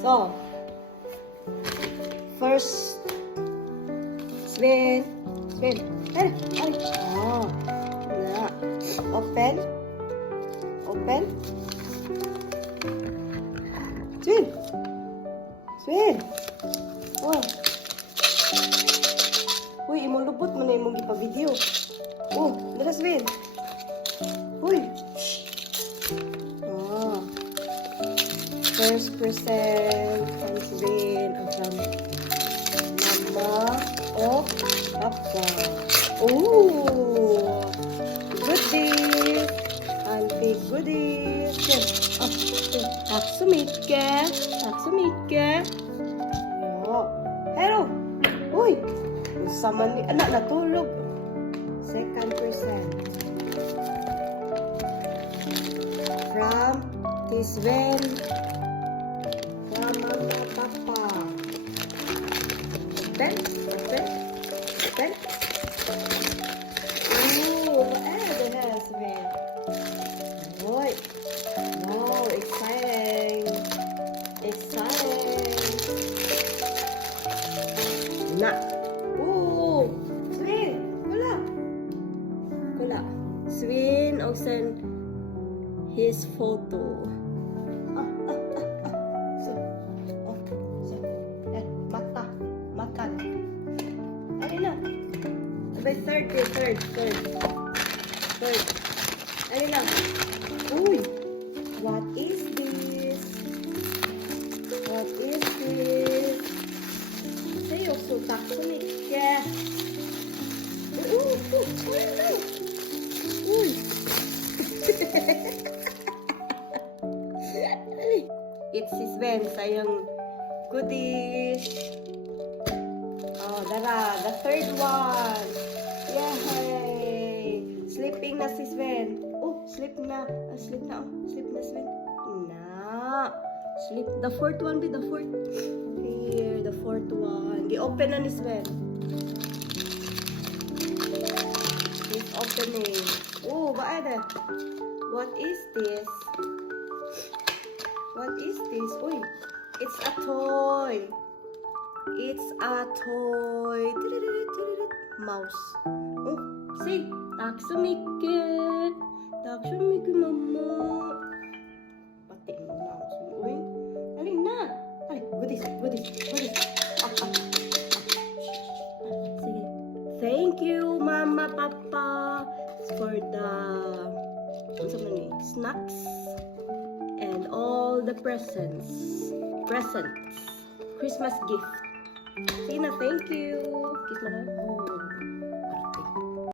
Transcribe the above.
So, first, Sven. Ay. Oh, na. Open. Sven. Oh. Uy, imong lupot man na imong ipa-video. Oh, dala Sven. Uy. Oh. First present from Sven and from Mama of Papa. Oh. Goodies. Auntie goodies. Tack så mycket. Ja. Hello. Uy. Sama ni anak natulog. Second present. From Sven. From Mama Papa. Open. Ooh, det här Sven. Oj. Wow, exciting. Na. Ooh, Sven. Kula. Sven och sen his photo. Mata. Ano na? Third. Ano na? Uy! What is this? Säg också tack så mycket. Uy! It's Sven sa yung goodies. Oh, dara, the third one. Yay! Sleeping na si Sven. Oh, sleep na. Sleep na Sven. Na. Sleep. The fourth one be the fourth. Here, the fourth one. Gi-open na ni Sven. He's opening. Oh, ba ada? What is this? Uy, it's a toy. Mouse. Oh, say, tack så mycket. Mamma. Pati yung mouse. Uy, alin na. Goodies. Sige. Thank you, Mama, Papa, for the snacks and all the presents. Christmas gift. Tina, thank you. Kiss mo na.